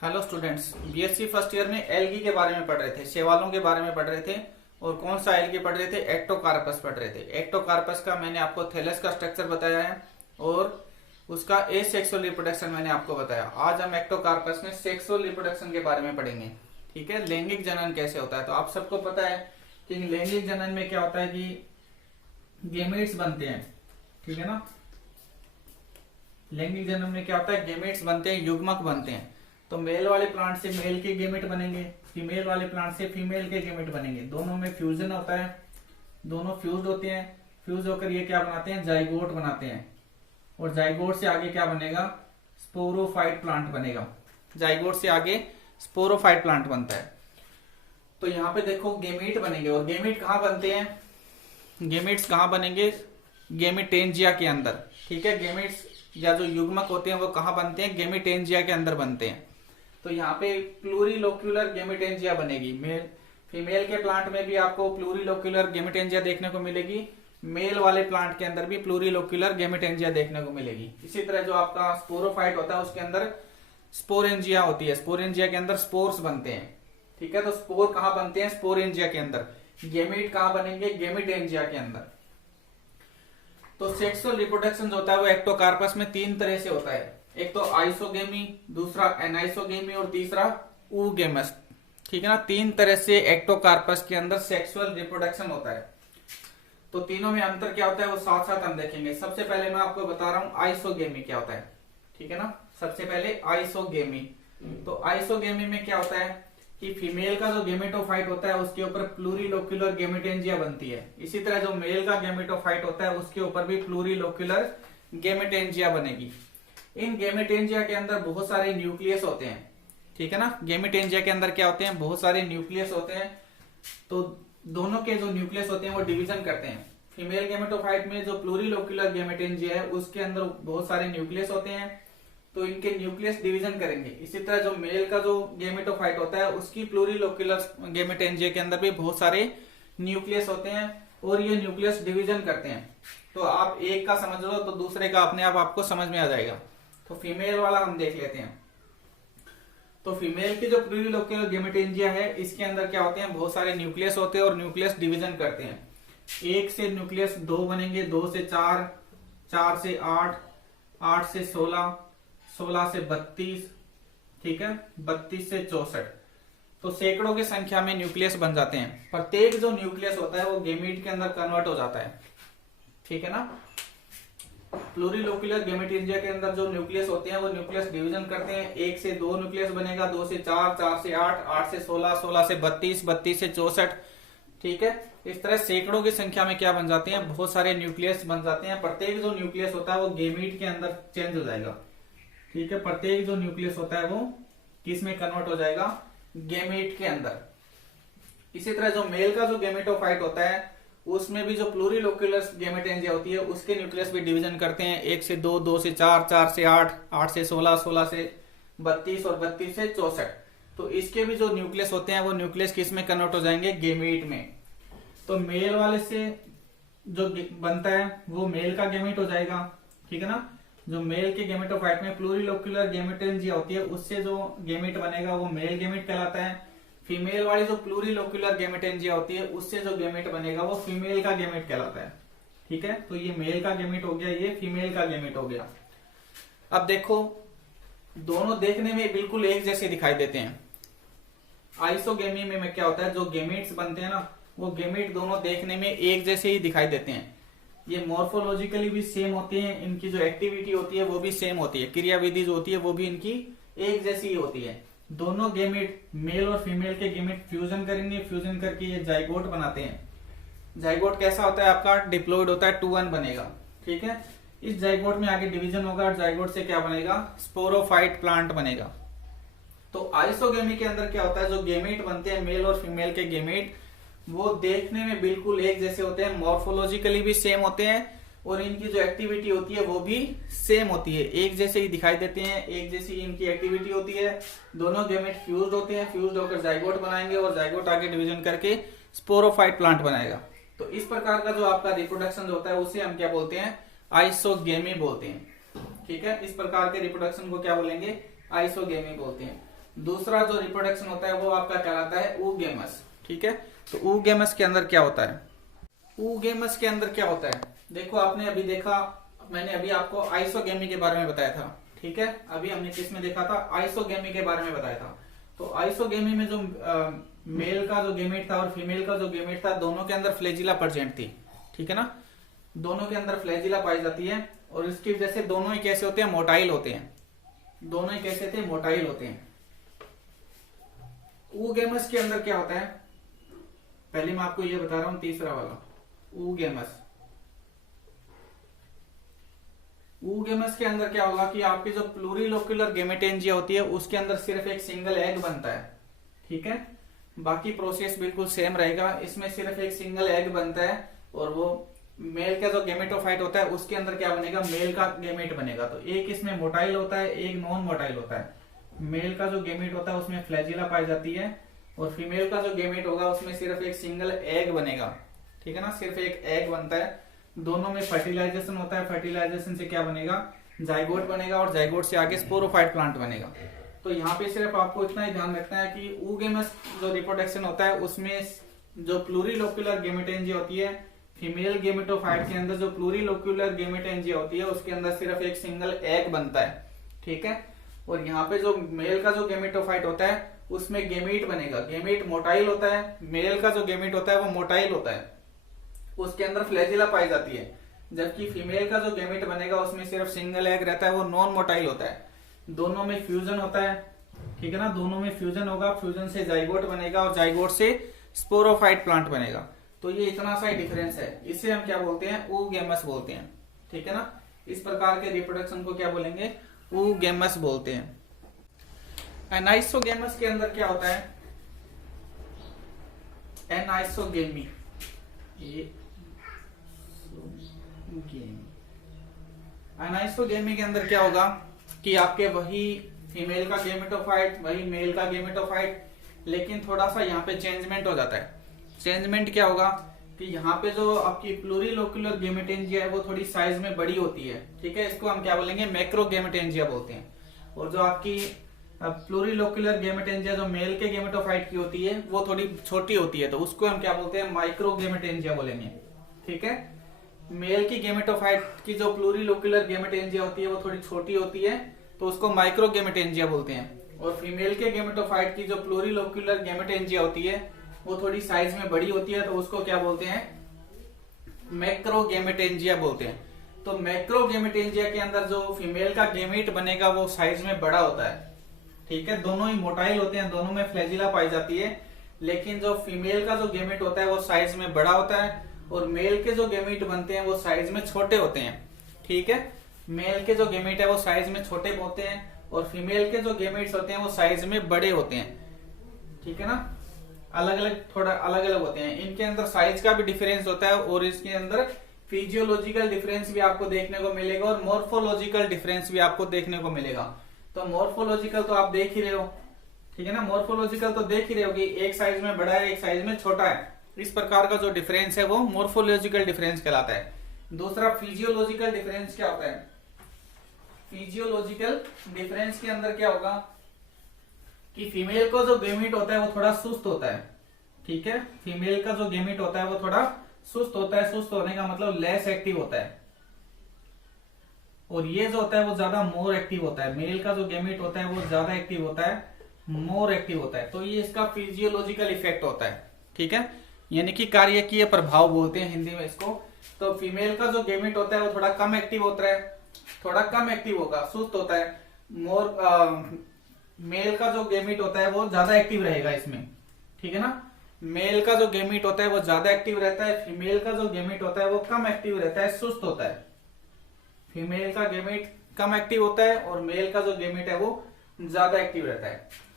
Hello students, BSc first year में algae के बारे में पढ़ रहे थे, शैवालों के बारे में पढ़ रहे थे। और कौन सा एल्गी पढ़ रहे थे? एक्टोकार्पस पढ़ रहे थे। एक्टोकार्पस का मैंने आपको थैलस का स्ट्रक्चर बताया है और उसका एसेक्सुअल रिप्रोडक्शन मैंने आपको बताया। आज हम एक्टोकार्पस में सेक्सुअल रिप्रोडक्शन के बारे में पढ़ेंगे। ठीक है, लैंगिक जनन कैसे होता है। तो आप सबको पता है कि लैंगिक जनन में क्या होता है कि गेमेट्स बनते हैं। ठीक है ना, लैंगिक जनन में क्या होता है, गेमेट्स बनते हैं, युग्मक बनते हैं। तो मेल वाले प्लांट से मेल के गेमेट बनेंगे, फीमेल वाले प्लांट से फीमेल के गेमेट बनेंगे। दोनों में फ्यूजन होता है, दोनों फ्यूज होते हैं। फ्यूज होकर ये क्या बनाते हैं, जाइगोट बनाते हैं। और जाइगोट से आगे क्या बनेगा, स्पोरोफाइट प्लांट बनेगा। जाइगोट से आगे स्पोरोफाइट प्लांट बनता है। तो यहाँ पे देखो गेमेट बनेंगे। और गेमेट कहाँ बनते हैं, गेमेट्स कहाँ बनेंगे, गेमेटेंजिया के अंदर। ठीक है, गेमेट्स या जो युग्मक होते हैं वो कहाँ बनते हैं, गेमेटेंजिया के अंदर बनते हैं। तो यहाँ पे प्लूरिलोक्यूलर गेमेटेंजिया बनेगी। मेल फीमेल के प्लांट में भी आपको प्लूरिलोक्यूलर गेमेटेंजिया देखने को मिलेगी, मेल वाले प्लांट के अंदर भी प्लूरिलोक्यूलर गेमेटेंजिया देखने को मिलेगी। इसी तरह जो आपका स्पोरोफाइट होता है उसके अंदर स्पोरेंजिया होती है। स्पोरेंजिया के अंदर स्पोर्स बनते हैं। ठीक है, तो स्पोर कहाँ बनते हैं, स्पोरेंजिया के अंदर। गेमेट कहाँ बनेंगे, गेमेटेंजिया के अंदर। तो सेक्सुअल रिप्रोडक्शन जो होता है वो एक्टोकार्पस में तीन तरह से होता है। एक तो आइसोगेमी, दूसरा एनाइसोगेमी और तीसरा ऊगेमस। ठीक है ना, तीन तरह से एक्टोकार्पस के अंदर सेक्सुअल रिप्रोडक्शन होता है। तो तीनों में अंतर क्या होता है वो साथ साथ हम देखेंगे। सबसे पहले मैं आपको बता रहा हूं आइसोगेमी क्या होता है। ठीक है ना, सबसे पहले आइसोगेमी। तो आइसोगेमी में क्या होता है कि फीमेल का जो गेमेटोफाइट होता है उसके ऊपर प्लूरिलोक्यूलर गेमेटेंजिया बनती है। इसी तरह जो मेल का गेमेटोफाइट होता है उसके ऊपर भी प्लूरिलोक्यूलर गेमेटेंजिया बनेगी। इन गेमेटेंजिया के अंदर बहुत सारे न्यूक्लियस होते हैं। ठीक है ना, गेमेटेंजिया के अंदर क्या होते हैं, बहुत सारे न्यूक्लियस होते हैं। तो दोनों के जो न्यूक्लियस होते हैं वो डिवीजन करते हैं। फीमेल गेमेटोफाइट में जो प्लूरिलोक्यूलर गेमेटेंजिया है उसके अंदर बहुत सारे न्यूक्लियस होते हैं, तो इनके न्यूक्लियस डिवीजन करेंगे। इसी तरह जो मेल का जो गेमेटोफाइट होता है उसकी प्लूरिलोक्यूलर गेमेटेंजिया के अंदर भी बहुत सारे न्यूक्लियस होते हैं और ये न्यूक्लियस डिवीजन करते हैं। तो आप एक का समझ लो तो दूसरे का अपने आप आपको समझ में आ जाएगा। तो फीमेल वाला हम देख लेते हैं। तो फीमेल की जो प्लूरिलोक्यूलर गेमेटेंजिया है इसके अंदर क्या होते हैं, बहुत सारे न्यूक्लियस होते हैं और न्यूक्लियस डिवीजन करते हैं। एक से न्यूक्लियस दो बनेंगे, दो से चार, चार से आठ, आठ से 16, 16 से 32, ठीक है, 32 से 64। तो सैकड़ों की संख्या में न्यूक्लियस बन जाते हैं। प्रत्येक जो न्यूक्लियस होता है वो गेमीट के अंदर कन्वर्ट हो जाता है। ठीक है ना, प्लूरिलोक्यूलर गेमेटेंजिया के अंदर जो न्यूक्लियस होते हैं वो न्यूक्लियस डिवीजन करते हैं। एक से दो न्यूक्लियस बनेगा, दो से चार, चार से आठ, आठ से 16, 16 से 32, 32 से 64। ठीक है, इस तरह सैकड़ों की संख्या में क्या बन जाते हैं, बहुत सारे न्यूक्लियस बन जाते हैं। प्रत्येक जो न्यूक्लियस होता है वो गेमीट के अंदर चेंज हो जाएगा। ठीक है, प्रत्येक जो न्यूक्लियस होता है वो किस में कन्वर्ट हो जाएगा, गेमेट के अंदर। इसी तरह जो मेल का जो गेमेटोफाइट होता है उसमें भी जो प्लूरिलोक्यूलर गेमेटेंजिया होती है उसके न्यूक्लियस भी डिवीजन करते हैं। एक से दो, दो से चार, चार से आठ, आठ से 16, 16 से 32 और 32 से 64। तो इसके भी जो न्यूक्लियस होते हैं वो न्यूक्लियस किस में कन्वर्ट हो जाएंगे, गेमेट में। तो मेल वाले से जो बनता है वो मेल का गेमेट हो जाएगा। ठीक है ना, जो मेल के गेमेटोफाइट में प्लूरिलोक्यूलर गेमेटेंजिया होती है उससे जो गेमेट बनेगा वो मेल गेमेट कहलाता है। फीमेल वाली जो प्लूरिलोक्यूलर गेमेटेंजिया होती है उससे जो गेमेट बनेगा वो फीमेल का गेमेट कहलाता है। ठीक है, तो ये मेल का गेमेट हो गया, ये फीमेल का गेमेट हो गया। अब देखो दोनों देखने में बिल्कुल एक जैसे दिखाई देते हैं। आइसोगेमी में क्या होता है, जो गेमेट्स बनते हैं ना वो गेमेट दोनों देखने में एक जैसे ही दिखाई देते हैं। ये मॉर्फोलॉजिकली भी सेम होते हैं, इनकी जो एक्टिविटी होती है वो भी सेम होती है, क्रियाविधि जो होती है वो भी इनकी एक जैसी ही होती है। दोनों गेमेट मेल और फीमेल के गेमेट फ्यूजन करेंगे, फ्यूजन करके ये जाइगोट बनाते हैं। जाइगोट कैसा होता है आपका, डिप्लॉइड होता है, 2-1 बनेगा। ठीक है, इस जाइगोट में आगे डिवीजन होगा और जाइगोट से क्या बनेगा, स्पोरोफाइट प्लांट बनेगा। तो आइसोगेमी के अंदर क्या होता है, जो गेमेट बनते हैं मेल और फीमेल के गेमेट वो देखने में बिल्कुल एक जैसे होते हैं, मॉर्फोलॉजिकली भी सेम होते हैं और इनकी जो एक्टिविटी होती है वो भी सेम होती है, एक जैसे ही दिखाई देते हैं, एक जैसी इनकी एक्टिविटी होती है। दोनों गेमेट फ्यूज्ड होते हैं, फ्यूज्ड होकर जाइगोट बनाएंगे और जाइगोट आगे डिवीजन करके स्पोरोफाइट प्लांट बनाएगा। तो इस प्रकार का जो आपका रिप्रोडक्शन जो होता है उसे हम क्या बोलते हैं, आइसोगेमी बोलते हैं। ठीक है, इस प्रकार के रिप्रोडक्शन को क्या बोलेंगे, आइसोगेमी बोलते हैं। दूसरा जो रिप्रोडक्शन होता है वो आपका कहलाता है oogamous। ठीक है, तो oogamous के अंदर क्या होता है? oogamous के अंदर क्या होता है? देखो आपने अभी देखा, मैंने अभी आपको आइसोगेमी के बारे में बताया था। ठीक है, अभी हमने किस में देखा था? आइसोगेमी के बारे में बताया था। तो आइसोगेमी में जो मेल का जो गेमेट था और फीमेल का जो गेमेट था, दोनों के अंदर फ्लैजिला प्रेजेंट थी। ठीक है ना, दोनों के अंदर फ्लैजिला पाई जाती है और इसकी वजह से दोनों ही कैसे होते हैं? मोटाइल होते हैं। दोनों ही कैसे थे? मोटाइल होते हैं। oogamous के अंदर क्या होता है? पहले मैं आपको ये बता रहा हूं, तीसरा वाला oogamous। oogamous के अंदर क्या होगा कि आपकी जो प्लूरिलोक्युलर गेमेटेंजिया होती है उसके अंदर सिर्फ एक सिंगल एग बनता है। ठीक है, बाकी प्रोसेस बिल्कुल सेम रहेगा। इसमें सिर्फ एक सिंगल एग बनता है और वो मेल का जो गेमेटोफाइट होता है उसके अंदर क्या बनेगा? मेल का गेमेट बनेगा। तो एक इसमें मोटाइल होता है, एक नॉन मोटाइल होता है। मेल का जो गेमेट होता है उसमें फ्लैजिला पाई जाती है और फीमेल का जो गेमेट होगा उसमें सिर्फ एक सिंगल एग बनेगा। ठीक है ना, सिर्फ एक एग बनता है। दोनों में फर्टिलाइजेशन होता है। फर्टिलाइजेशन से क्या बनेगा? जाइगोट बनेगा और जाइगोट से आगे स्पोरोफाइट प्लांट बनेगा। तो यहाँ पे सिर्फ आपको इतना ही ध्यान रखना है कि oogamous जो रिप्रोडक्शन होता है उसमें जो प्लूरिलोक्युलर गेमेटेंजिया होती है, फीमेल गेमेटोफाइट के अंदर जो प्लूरिलोक्युलर गेमेटेंजिया होती है उसके अंदर सिर्फ एक सिंगल एग बनता है। ठीक है, और यहाँ पे जो मेल का जो गेमेटोफाइट होता है उसमें गेमीट बनेगा। गेमीट मोटाइल होता है। मेल का जो गेमीट होता है वो मोटाइल होता है, उसके अंदर फ्लैजिला पाई जाती है। जबकि फीमेल का जो गेमीट बनेगा उसमें सिर्फ सिंगल एग रहता है, वो नॉन मोटाइल होता है। दोनों में फ्यूजन होता है। ठीक है ना, दोनों में फ्यूजन होगा, फ्यूजन से जाइगोट बनेगा और जाइगोट से स्पोरोफाइट प्लांट बनेगा। तो ये इतना सा ही डिफरेंस है। इसे हम क्या बोलते हैं? oogamous बोलते हैं। ठीक है ना, इस प्रकार के रिप्रोडक्शन को क्या बोलेंगे? oogamous बोलते हैं। एनाइसोगेमस के अंदर क्या होता है? एनाइसोगेमी, एनाइसोगेमी के अंदर क्या होगा कि आपके वही फीमेल का गेमेटोफाइट, वही मेल का गेमेटोफाइट, लेकिन थोड़ा सा यहाँ पे चेंजमेंट हो जाता है। चेंजमेंट क्या होगा कि यहाँ पे जो आपकी प्लूरिलोक्युलर गेमेटेंजिया है वो थोड़ी साइज में बड़ी होती है। ठीक है, इसको हम क्या बोलेंगे? मैक्रो गेमेटेंजिया बोलते हैं। और जो आपकी प्लूरिलोक्युलर गेमेटेंजिया जो मेल के गेमेटोफाइट की होती है वो थोड़ी छोटी होती है, तो उसको हम क्या बोलते हैं? माइक्रो गेमेटेंजिया बोलेंगे। ठीक है, मेल की गेमेटोफाइट की जो प्लूरिलोक्युलर गेमेटेंजिया होती है वो थोड़ी छोटी होती है, तो उसको माइक्रो गेमेटेंजिया बोलते हैं। और फीमेल के गेमेटोफाइट की जो प्लूरिलोक्युलर गेमेटेंजिया होती है वो थोड़ी साइज में बड़ी होती है, तो उसको क्या बोलते हैं? मैक्रो गेमेटेंजिया बोलते हैं। तो मैक्रो गेमेटेंजिया के अंदर जो फीमेल का गेमेट बनेगा वो साइज में बड़ा होता है। ठीक है, दोनों ही मोटाइल होते हैं, दोनों में फ्लैजिला पाई जाती है, लेकिन जो फीमेल का जो गेमेट होता है वो साइज में बड़ा होता है और मेल के जो गेमेट बनते हैं वो साइज में छोटे होते हैं। ठीक है, मेल के जो गेमेट है वो साइज में छोटे होते हैं और फीमेल के जो गेमेट्स होते हैं वो साइज में बड़े होते हैं। ठीक है ना, अलग अलग, थोड़ा अलग अलग होते हैं। इनके अंदर साइज का भी डिफरेंस होता है और इसके अंदर फिजियोलॉजिकल डिफरेंस भी आपको देखने को मिलेगा और मॉर्फोलॉजिकल डिफरेंस भी आपको देखने को मिलेगा। तो मॉर्फोलॉजिकल तो आप देख ही रहे हो। ठीक है ना, मॉर्फोलॉजिकल तो देख ही रहे हो कि एक साइज में बड़ा है, एक साइज में छोटा है। इस प्रकार का जो डिफरेंस है वो मॉर्फोलॉजिकल डिफरेंस कहलाता है। दूसरा फिजियोलॉजिकल डिफरेंस क्या होता है? फिजियोलॉजिकल डिफरेंस के अंदर क्या होगा कि फीमेल का जो गेमीट होता है वो थोड़ा सुस्त होता है। ठीक है, फीमेल का जो गेमीट होता है वो थोड़ा सुस्त होता है। सुस्त होने का मतलब लेस एक्टिव होता है। और ये जो होता है वो ज्यादा मोर एक्टिव होता है। मेल का जो गेमीट होता है वो ज्यादा एक्टिव होता है, मोर एक्टिव होता है। तो ये इसका फिजियोलॉजिकल इफेक्ट होता है। ठीक है, यानी कि कार्यकीय प्रभाव बोलते हैं हिंदी में इसको। तो फीमेल का जो गेमीट होता है वो थोड़ा कम एक्टिव होता है, थोड़ा कम एक्टिव होगा, सुस्त होता है। मेल का जो गेमीट होता है वो ज्यादा एक्टिव रहेगा इसमें। ठीक है ना, मेल का जो गेमीट होता है वो ज्यादा एक्टिव रहता है, फीमेल का जो गेमीट होता है वो कम एक्टिव रहता है, सुस्त होता है। फीमेल का गेमीट कम एक्टिव होता है और मेल का जो गेमीट है वो ज्यादा एक्टिव रहता है।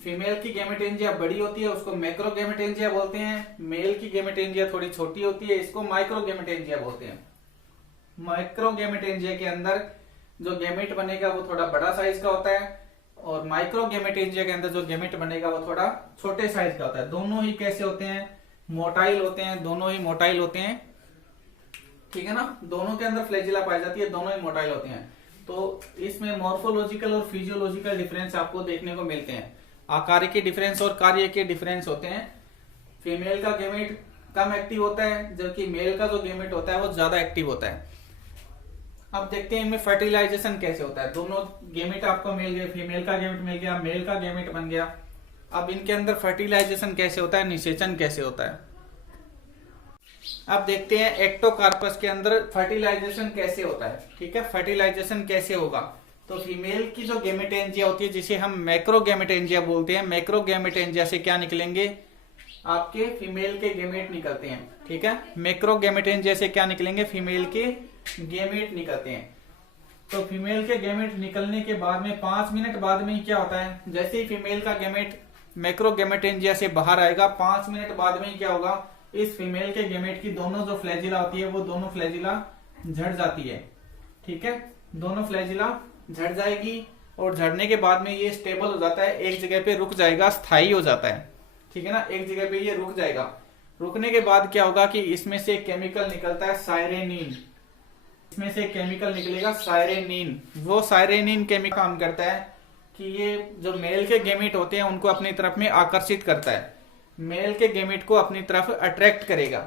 फीमेल की गेमेटेंजिया बड़ी होती है, उसको मैक्रो गेमेटेंजिया बोलते हैं। मेल की गेमेटेंजिया थोड़ी छोटी होती है, इसको माइक्रो गेमेटेंजिया बोलते हैं। माइक्रो गेमेटेंजिया के अंदर जो गेमेट बनेगा वो थोड़ा बड़ा साइज का होता है और माइक्रो गेमेटेंजिया के अंदर जो गेमेट बनेगा वो थोड़ा छोटे साइज का होता है। दोनों ही कैसे होते हैं? मोटाइल होते हैं, दोनों ही मोटाइल होते हैं। ठीक है ना, दोनों के अंदर फ्लैजिला पाई जाती है, दोनों ही मोटाइल होते हैं। तो इसमें मॉर्फोलॉजिकल और फिजियोलॉजिकल डिफरेंस आपको देखने को मिलते हैं। आकार के डिफरेंस और कार्य के डिफरेंस होते हैं। फीमेल का गेमेट कम एक्टिव होता है, जबकि मेल का जो गेमेट होता है वो ज्यादा एक्टिव होता है। अब देखते हैं इनमें फर्टिलाइजेशन कैसे होता है। दोनों गेमेट आपको मिल गए, फीमेल का गेमेट मिल गया, मेल का गेमेट बन गया। अब इनके अंदर फर्टिलाइजेशन कैसे होता है, निषेचन कैसे होता है। अब देखते हैं एक्टोकार्पस के अंदर फर्टिलाइजेशन कैसे होता है। ठीक है, फर्टिलाइजेशन कैसे होगा। तो फीमेल की जो गेमेटेंजिया होती है, जिसे हम मैक्रोगेमेटेंजिया बोलते हैं, मैक्रोगेमेटेंजिया से क्या निकलेंगे, आपके फीमेल के गेमेट निकलते हैं। ठीक है, मैक्रोगेमेटेंजिया से क्या निकलेंगे, फीमेल के गेमेट निकलते हैं। तो फीमेल के गेमेट निकलने के बाद में 5 मिनट बाद में क्या होता है, जैसे ही फीमेल का गेमेट मैक्रोगेमेटेंजिया से बाहर आएगा, 5 मिनट बाद में क्या होगा, इस फीमेल के गेमेट की दोनों जो फ्लैजिला होती है वो दोनों फ्लैजिला झड़ जाती है। ठीक है, दोनों फ्लैजिला झड़ जाएगी और झड़ने के बाद में ये स्टेबल हो जाता है, एक जगह पे रुक जाएगा, स्थायी हो जाता है। ठीक है ना, एक जगह पे ये रुक जाएगा। रुकने के बाद क्या होगा कि इसमें से केमिकल निकलता है साइरेनिन। इसमें से केमिकल निकलेगा साइरेनिन। वो साइरेनिन केमिकल काम करता है कि ये जो मेल के गेमेट होते हैं उनको अपनी तरफ में आकर्षित करता है, मेल के गेमेट को अपनी तरफ अट्रैक्ट करेगा।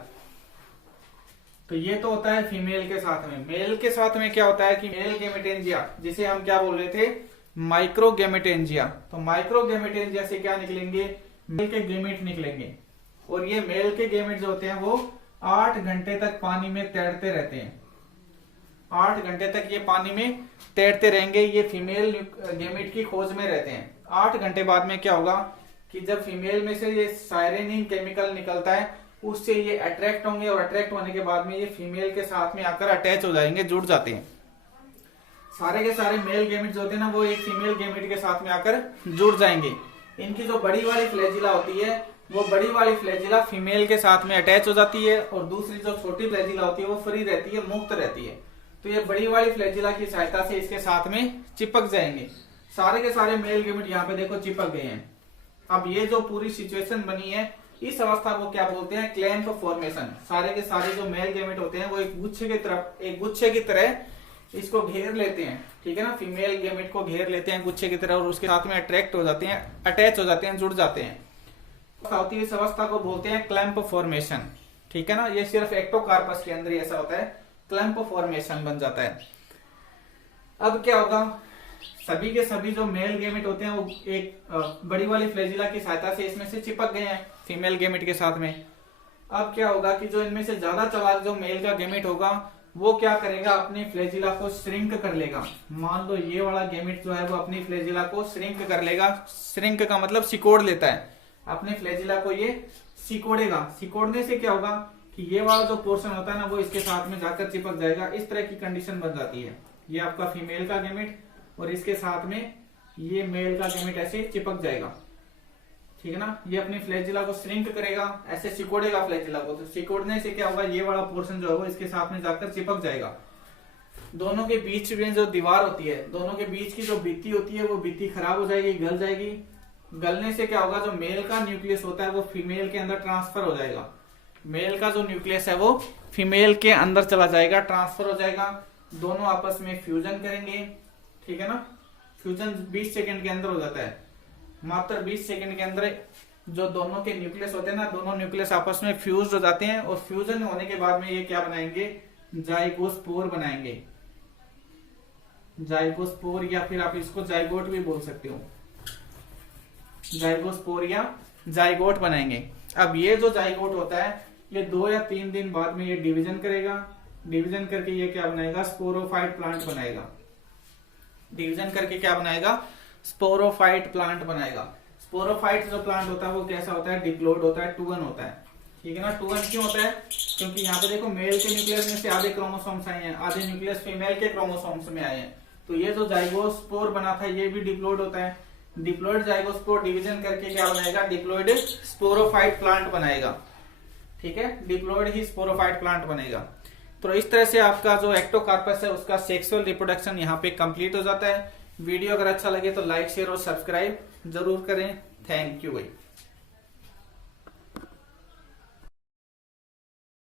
तो ये तो होता है फीमेल के साथ में। मेल के साथ में क्या होता है कि मेल गेमेटेंजिया, जिसे हम क्या बोल रहे थे, माइक्रोगेमेटेंजिया। तो माइक्रोगेमेटेंजिया से क्या निकलेंगे, मेल के गेमेट निकलेंगे। और ये मेल के गेमेट जो होते हैं वो 8 घंटे तक पानी में तैरते रहते हैं। 8 घंटे तक ये पानी में तैरते रहेंगे, ये फीमेल गेमेट की खोज में रहते हैं। 8 घंटे बाद में क्या होगा कि जब फीमेल में से ये साइरेनिन केमिकल निकलता है, उससे ये अट्रैक्ट होंगे और अट्रैक्ट होने के बाद में ये फीमेल के साथ में आकर अटैच हो जाएंगे, जुड़ जाते हैं। सारे के सारे मेल गेमेट जो होते हैं ना, वो एक फीमेल गेमेट के साथ में आकर जुड़ जाएंगे। इनकी जो बड़ी वाली फ्लैजिला होती है, वो बड़ी वाली फ्लैजिला फीमेल के साथ में अटैच हो जाती है, और दूसरी जो छोटी फ्लैजिला होती है वो फ्री रहती है, मुक्त रहती है। तो ये बड़ी वाली फ्लैजिला की सहायता से इसके साथ में चिपक जाएंगे। सारे के सारे मेल गेमेट यहाँ पे देखो चिपक गए हैं। अब ये जो पूरी सिचुएशन बनी है, इस अवस्था को क्या बोलते हैं, क्लैंप फॉर्मेशन। सारे के सारे जो मेल गेमेट होते हैं वो एक गुच्छे की तरह इसको घेर लेते हैं। ठीक है ना, फीमेल गेमेट को घेर लेते हैं गुच्छे की तरह, और उसके साथ में अट्रैक्ट हो जाते हैं, अटैच हो जाते हैं, जुड़ जाते हैं। इस अवस्था को बोलते हैं क्लैंप फॉर्मेशन। ठीक है ना, ये सिर्फ एक्टोकार्पस के अंदर ऐसा होता है, क्लैंप फॉर्मेशन बन जाता है। अब क्या होगा, सभी के सभी जो मेल गेमेट होते हैं वो एक बड़ी वाली फ्लैजिला की सहायता से इसमें से चिपक गए हैं फीमेल गेमेट के साथ में। अब क्या होगा कि जो इनमें से ज्यादा चालाक जो मेल का गेमेट होगा, वो क्या करेगा, अपनी फ्लैजिला को श्रिंक कर लेगा। मान लो ये वाला गेमेट जो है वो अपनी फ्लैजिला को श्रिंक कर लेगा। श्रिंक का मतलब सिकोड़ लेता है, अपने फ्लैजिला को ये सिकोड़ेगा। सिकोड़ने से क्या होगा कि ये वाला जो पोर्शन होता है ना, वो इसके साथ में जाकर चिपक जाएगा। इस तरह की कंडीशन बन जाती है। ये आपका फीमेल का गेमेट और इसके साथ में ये मेल का गेमेट ऐसे चिपक जाएगा। ठीक है ना, ये अपनी फ्लैजिला को श्रिंक करेगा, ऐसे सिकोड़ेगा फ्लैजिला को। तो सिकोड़ने से क्या होगा, ये वाला पोर्शन जो है वो इसके साथ में जाकर चिपक जाएगा। दोनों के बीच में जो दीवार होती है, दोनों के बीच की जो भित्ति होती है, वो भित्ति खराब हो जाएगी, गल जाएगी। गलने से क्या होगा, जो मेल का न्यूक्लियस होता है वो फीमेल के अंदर ट्रांसफर हो जाएगा। मेल का जो न्यूक्लियस है वो फीमेल के अंदर चला जाएगा, ट्रांसफर हो जाएगा। दोनों आपस में फ्यूजन करेंगे। ठीक है ना, फ्यूजन 20 सेकंड के अंदर हो जाता है। मात्र 20 सेकंड के अंदर जो दोनों के न्यूक्लियस होते हैं ना, दोनों न्यूक्लियस आपस में फ्यूज हो जाते हैं, और फ्यूजन होने के बाद में ये क्या बनाएंगे, जाइगोस्पोर बनाएंगे। जाइगोस्पोर, या फिर आप इसको जाइगोट भी बोल सकते हो। जाइगोस्पोर या जाइगोट बनाएंगे। अब ये जो जाइगोट होता है, ये 2 या 3 दिन बाद में ये डिवीजन करेगा। डिवीजन करके ये क्या बनाएगा, स्पोरोफाइट प्लांट बनाएगा। डिवीजन करके क्या बनाएगा, स्पोरोफाइट प्लांट बनाएगा। स्पोरोफाइट जो प्लांट होता है वो कैसा होता है, डिप्लॉइड होता है, 2N होता है। ठीक है ना, 2N क्यों होता है, क्योंकि यहाँ पे देखो मेल के न्यूक्लियस में से आधे क्रोमोसोम्स आए हैं, आधे न्यूक्लियस फीमेल के क्रोमोसोम्स में आए हैं। तो ये जो जाइगोस्पोर बना था ये भी डिप्लॉइड होता है। डिप्लॉइड जाइगोस्पोर डिवीजन करके क्या बनाएगा, डिप्लॉइड स्पोरोफाइट प्लांट बनाएगा। ठीक है, डिप्लॉइड ही स्पोरोफाइट प्लांट बनेगा। तो इस तरह से आपका जो एक्टोकार्पस है उसका सेक्सुअल रिप्रोडक्शन यहाँ पे कंप्लीट हो जाता है। वीडियो अगर अच्छा लगे तो लाइक, शेयर और सब्सक्राइब जरूर करें। थैंक यू भाई।